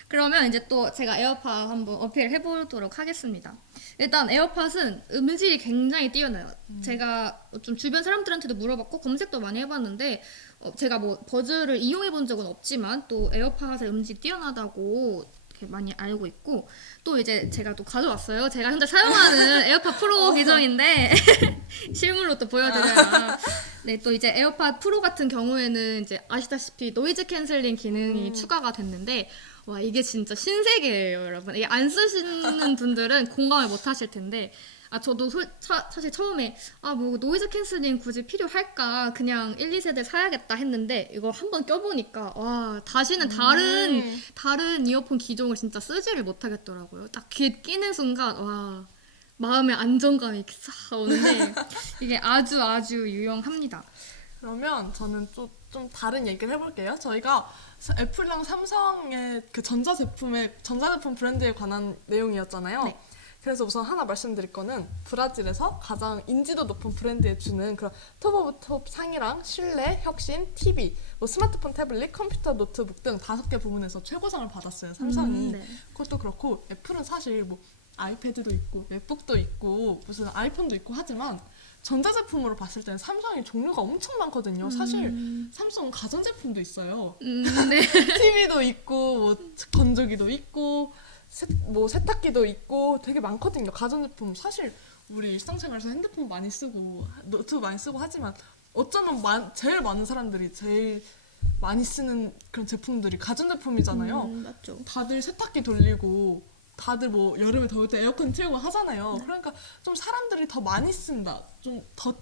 그러면 이제 또 제가 에어팟 한번 어필해보도록 하겠습니다. 일단 에어팟은 음질이 굉장히 뛰어나요. 제가 좀 주변 사람들한테도 물어봤고 검색도 많이 해봤는데 제가 뭐 버즈를 이용해본 적은 없지만 또 에어팟의 음질이 뛰어나다고 이렇게 많이 알고 있고 또 이제 제가 또 가져왔어요. 제가 현재 사용하는 에어팟 프로 계정인데 실물로 또 보여드려요. 네, 또 이제 에어팟 프로 같은 경우에는 이제 아시다시피 노이즈 캔슬링 기능이 추가가 됐는데 와 이게 진짜 신세계예요, 여러분. 이게 안 쓰시는 분들은 공감을 못 하실 텐데 저도 사실 처음에 뭐 노이즈 캔슬링 굳이 필요할까 그냥 1, 2세대 사야겠다 했는데 이거 한번 껴보니까 와 다시는 다른 이어폰 기종을 진짜 쓰지를 못하겠더라고요. 딱 귀에 끼는 순간 와 마음의 안정감이 이렇게 싹 오는데 이게 아주 유용합니다. 그러면 저는 좀 다른 얘기를 해볼게요. 저희가 애플이랑 삼성의 그 전자제품 브랜드에 관한 내용이었잖아요. 네. 그래서 우선 하나 말씀드릴 거는 브라질에서 가장 인지도 높은 브랜드에 주는 그런 톱 오브 톱 상이랑 실내, 혁신, TV, 뭐 스마트폰, 태블릿, 컴퓨터, 노트북 등 5개 부문에서 최고상을 받았어요. 삼성이. 네. 그것도 그렇고 애플은 사실 뭐 아이패드도 있고 맥북도 있고 무슨 아이폰도 있고 하지만 전자제품으로 봤을 때는 삼성이 종류가 엄청 많거든요. 사실 삼성 가전제품도 있어요. 네. TV도 있고 뭐 건조기도 있고 뭐 세탁기도 있고 되게 많거든요. 가전제품 사실 우리 일상생활에서 핸드폰 많이 쓰고 노트북 많이 쓰고 하지만 어쩌면 제일 많은 사람들이 제일 많이 쓰는 그런 제품들이 가전제품이잖아요. 맞죠. 다들 세탁기 돌리고 다들 뭐 여름에 더울 때 에어컨 틀고 하잖아요. 그러니까 좀 사람들이 더 많이 쓴다.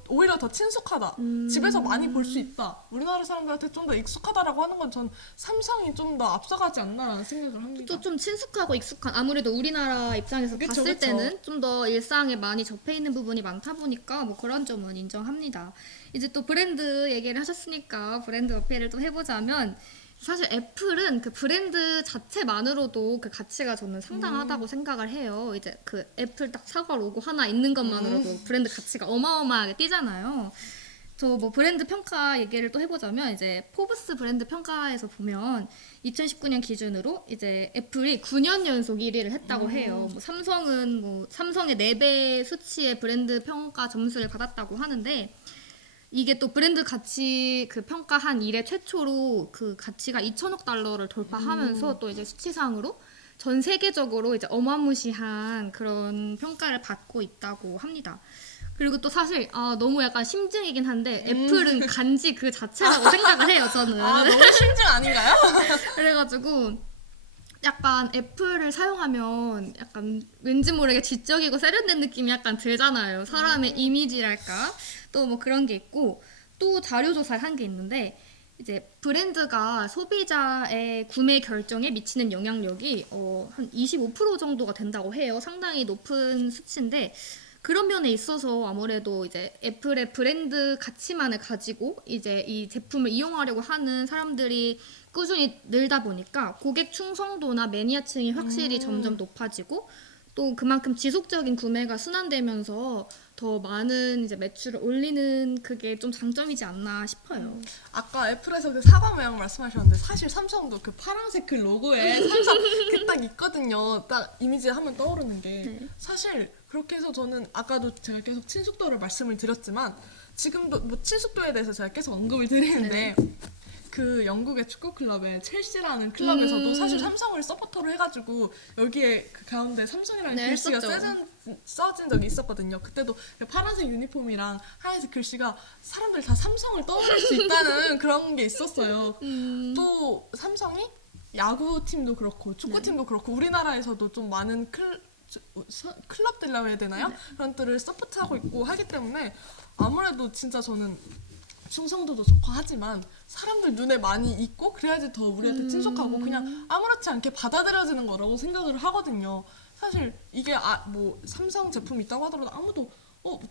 오히려 더 친숙하다. 집에서 많이 볼 수 있다. 우리나라 사람들한테 좀 더 익숙하다라고 하는 건 전 삼성이 좀 더 앞서가지 않나라는 생각을 합니다. 또 좀 친숙하고 익숙한 아무래도 우리나라 입장에서 그쵸, 봤을 그쵸. 때는 좀 더 일상에 많이 접해 있는 부분이 많다 보니까 뭐 그런 점은 인정합니다. 이제 또 브랜드 얘기를 하셨으니까 브랜드 어필을 또 해보자면 사실 애플은 그 브랜드 자체만으로도 그 가치가 저는 상당하다고 생각을 해요. 이제 그 애플 딱 사과 로고 하나 있는 것만으로도 브랜드 가치가 어마어마하게 뛰잖아요. 저 뭐 브랜드 평가 얘기를 또 해보자면 이제 포브스 브랜드 평가에서 보면 2019년 기준으로 이제 애플이 9년 연속 1위를 했다고 해요. 뭐 삼성은 뭐 삼성의 4배 수치의 브랜드 평가 점수를 받았다고 하는데 이게 또 브랜드 가치 그 평가한 이래 최초로 그 가치가 2천억 달러를 돌파하면서 또 이제 수치상으로 전 세계적으로 이제 어마무시한 그런 평가를 받고 있다고 합니다. 그리고 또 사실 너무 약간 심증이긴 한데 애플은 간지 그 자체라고 생각을 해요, 저는. 너무 심증 아닌가요? 그래가지고 약간 애플을 사용하면 약간 왠지 모르게 지적이고 세련된 느낌이 약간 들잖아요. 사람의 이미지랄까? 또 뭐 그런 게 있고 또 자료 조사를 한 게 있는데 이제 브랜드가 소비자의 구매 결정에 미치는 영향력이 한 25% 정도가 된다고 해요. 상당히 높은 수치인데 그런 면에 있어서 아무래도 이제 애플의 브랜드 가치만을 가지고 이제 이 제품을 이용하려고 하는 사람들이 꾸준히 늘다 보니까 고객 충성도나 매니아층이 확실히 점점 높아지고 또 그만큼 지속적인 구매가 순환되면서 더 많은 이제 매출을 올리는 그게 좀 장점이지 않나 싶어요. 아까 애플에서 그 사과 모양 말씀하셨는데 사실 삼성도 그 파란색 그 로고에 삼성 그 딱 있거든요. 딱 이미지 하면 떠오르는 게 사실 그렇게 해서 저는 아까도 제가 계속 친숙도를 말씀을 드렸지만 지금도 뭐 친숙도에 대해서 제가 계속 언급을 드리는데 그 영국의 축구 클럽의 첼시라는 클럽에서도 사실 삼성을 서포터로 해가지고 여기에 그 가운데 삼성이라는 네, 글씨가 했었죠. 써진 적이 있었거든요. 그때도 파란색 유니폼이랑 하얀색 글씨가 사람들 다 삼성을 떠올릴 수 있다는 그런 게 있었어요. 또 삼성이 야구팀도 그렇고 축구팀도 그렇고 우리나라에서도 좀 많은 클럽들이라고 해야 되나요? 그런 것들을 서포트하고 있고 하기 때문에 아무래도 진짜 저는 충성도도 좋고 하지만 사람들 눈에 많이 있고 그래야지 더 우리한테 친숙하고 그냥 아무렇지 않게 받아들여지는 거라고 생각을 하거든요. 사실 이게 뭐 삼성 제품이 있다고 하더라도 아무도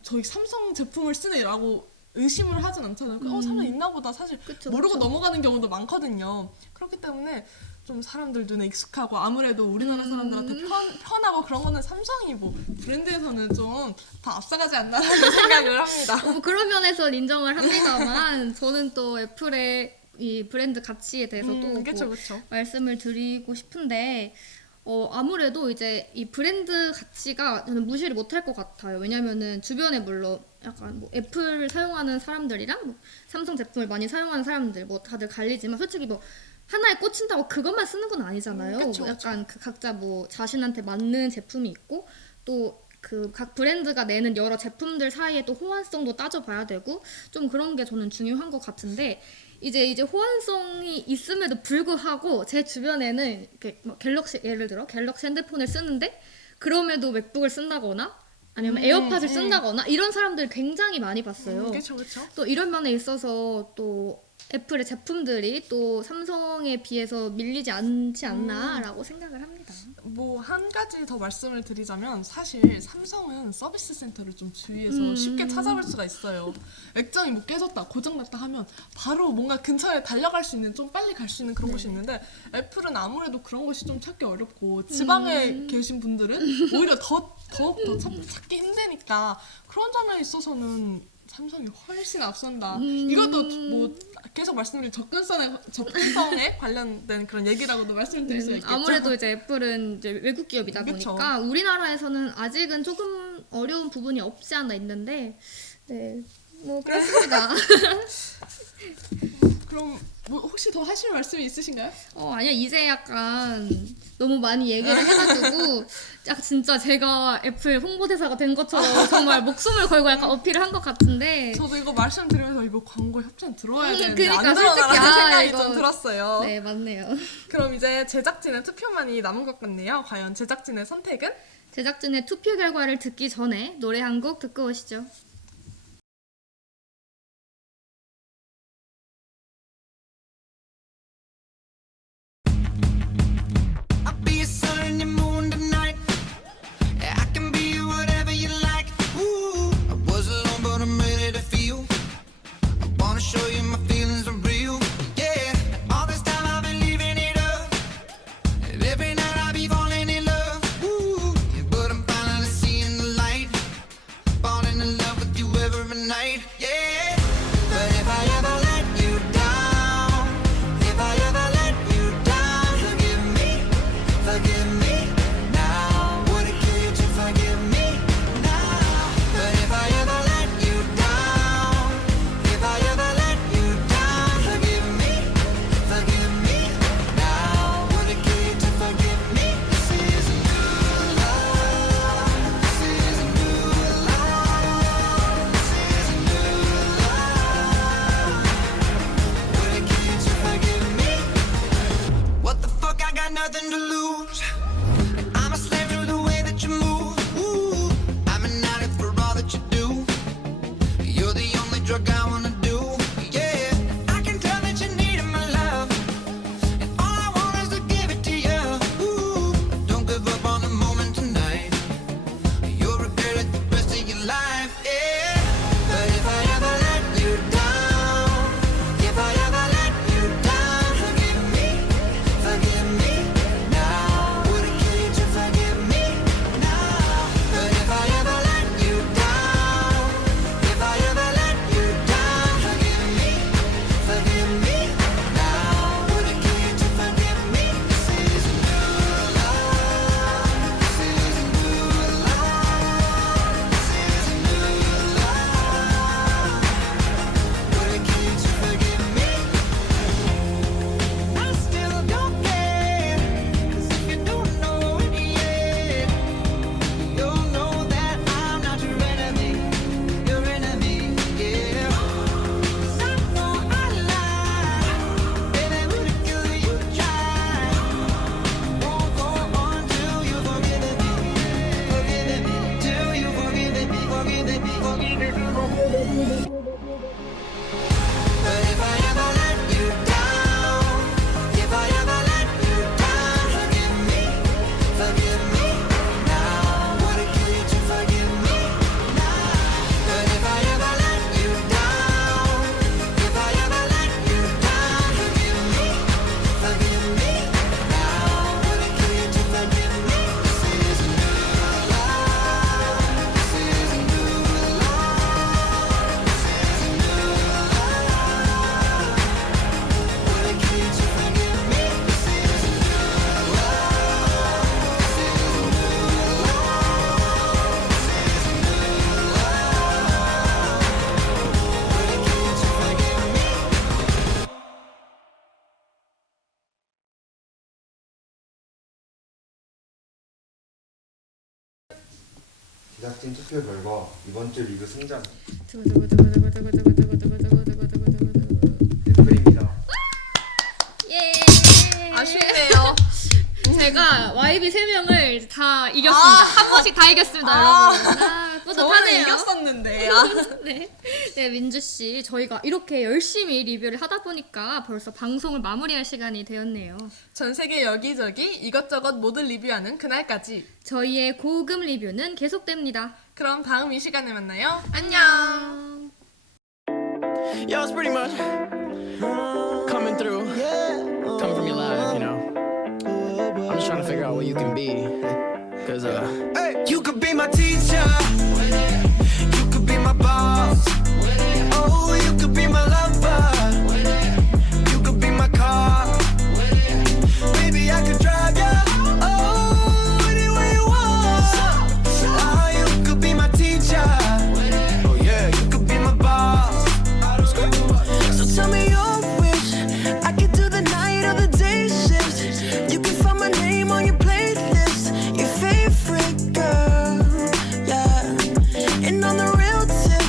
저희 삼성 제품을 쓰네라고 의심을 하진 않잖아요. 삼성 있나 보다 사실 그쵸, 모르고 그쵸. 넘어가는 경우도 많거든요. 그렇기 때문에 좀 사람들 눈에 익숙하고 아무래도 우리나라 사람들한테 편하고 그런 거는 삼성이 뭐 브랜드에서는 좀 더 앞서가지 않나라는 생각을 합니다. 뭐 그런 면에서 인정을 합니다만 저는 또 애플의 이 브랜드 가치에 대해서 또 그쵸, 뭐 그쵸. 말씀을 드리고 싶은데 아무래도 이제 이 브랜드 가치가 저는 무시를 못할 것 같아요. 왜냐면은 주변에 물론 약간 뭐 애플을 사용하는 사람들이랑 뭐 삼성 제품을 많이 사용하는 사람들 뭐 다들 갈리지만 솔직히 뭐 하나에 꽂힌다고 그것만 쓰는 건 아니잖아요. 그쵸, 뭐 약간 그 각자 뭐 자신한테 맞는 제품이 있고 또 그 각 브랜드가 내는 여러 제품들 사이에 또 호환성도 따져봐야 되고 좀 그런 게 저는 중요한 것 같은데 이제 호환성이 있음에도 불구하고 제 주변에는 이렇게 뭐 갤럭시 예를 들어 갤럭시 핸드폰을 쓰는데 그럼에도 맥북을 쓴다거나 아니면 에어팟을 쓴다거나 이런 사람들 굉장히 많이 봤어요. 그렇죠, 그렇죠. 또 이런 면에 있어서 또 애플의 제품들이 또 삼성에 비해서 밀리지 않지 않나라고 생각을 합니다. 뭐 한 가지 더 말씀을 드리자면 사실 삼성은 서비스 센터를 좀 주위에서 쉽게 찾아볼 수가 있어요. 액정이 뭐 깨졌다, 고장났다 하면 바로 뭔가 근처에 달려갈 수 있는 좀 빨리 갈 수 있는 그런 곳이 있는데 애플은 아무래도 그런 것이 좀 찾기 어렵고 지방에 계신 분들은 오히려 더욱더 찾기 힘드니까 그런 점에 있어서는 삼성이 훨씬 앞선다. 이것도 뭐 계속 말씀드린 접근성에 관련된 그런 얘기라고도 말씀드릴 수 있겠죠. 아무래도 이제 애플은 이제 외국 기업이다 그쵸. 보니까 우리나라에서는 아직은 조금 어려운 부분이 없지 않아 있는데 네. 뭐 그렇습니다. 그럼 뭐 혹시 더 하실 말씀이 있으신가요? 아니요 이제 약간 너무 많이 얘기를 해가지고 약 진짜 제가 애플 홍보대사가 된 것처럼 정말 목숨을 걸고 약간 어필을 한 것 같은데 저도 이거 말씀드리면서 이거 광고 협찬 들어와야 되는데 그러니까 안 들어가라는 솔직히, 생각이 이거- 좀 들었어요. 네 맞네요. 그럼 이제 제작진의 투표만이 남은 것 같네요. 과연 제작진의 선택은? 제작진의 투표 결과를 듣기 전에 노래 한 곡 듣고 오시죠. I'll be a sun in the moon tonight. Yeah, I can be whatever you like. Ooh, I was alone, but I'm ready to feel. I wanna show you my feelings are real. Yeah, all this time I've been leaving it up. And every night I be falling in love. Ooh, yeah, but I'm finally seeing the light. Falling in love with But if I ever let you down, if I ever let you down, forgive me now. Wanna kill you to forgive me now. But if I ever let you down, if I ever let you down, forgive me now. Wanna kill you to forgive me. This is a new life. This is a new life. This is a new life. Wanna kill you to forgive me. This is a new life. This is a new life. This is a new life. Wanna kill you to forgive me. 제작진 투표 결과 이번 주 리그 승자는 애플입니다. 예. 아쉽네요. 제가 YB 3명을 다 이겼습니다. 한 번씩 다 이겼습니다, 여러분. 저는 뿌듯하네요. 이겼었는데. 네. 네, 민주 씨, 저희가 이렇게 열심히 리뷰를 하다 보니까 벌써 방송을 마무리할 시간이 되었네요. 전 세계 여기저기 이것저것 모두 리뷰하는 그날까지. 저희의 고급 리뷰는 계속됩니다. 그럼 다음 이 시간에 만나요. 안녕. Yo, it's pretty much coming through, coming from your life, you know. I'm just trying to figure out what you can be, cause Hey, you could be my teacher. You could be my boss. Oh, you could be my lover. You could be my car. Maybe I could drive you. Oh, anywhere you want. Oh, you could be my teacher. Oh yeah, you could be my boss. So tell me your wish. I could do the night or the day shift. You can find my name on your playlist. Your favorite girl, yeah. And on the real tip,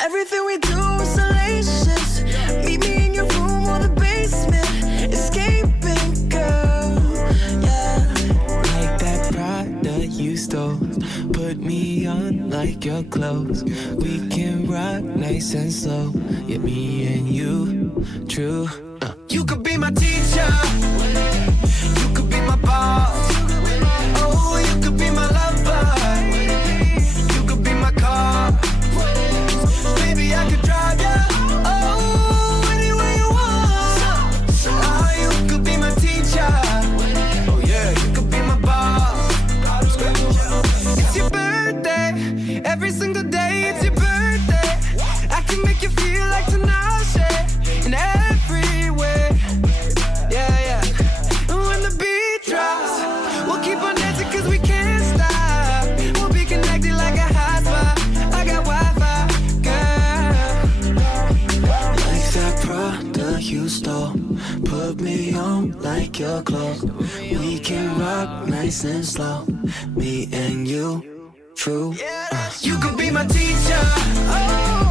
everything we do is salacious. Meet me in your room or the basement. Escaping, girl, yeah. Like that Prada you stole. Put me on like your clothes. We can rock nice and slow. Yeah, me and you, true. You could be my teacher. You could be my boss. Oh, you could be my lover. You could be my car. Maybe I could drive you. Oh, anywhere you want. Oh, you could be my teacher. Oh yeah, you could be my boss. It's your birthday. Every single day it's your birthday. I can make you feel like Tinashe in every way. Yeah, yeah. And when the beat drops, we'll keep on dancing cause we can't stop. We'll be connected like a hotspot. I got Wi-Fi, girl. Like that Prada you stole. Put me on like your clothes. We can rock nice and slow. Me and you, true. You could be my teacher. Oh.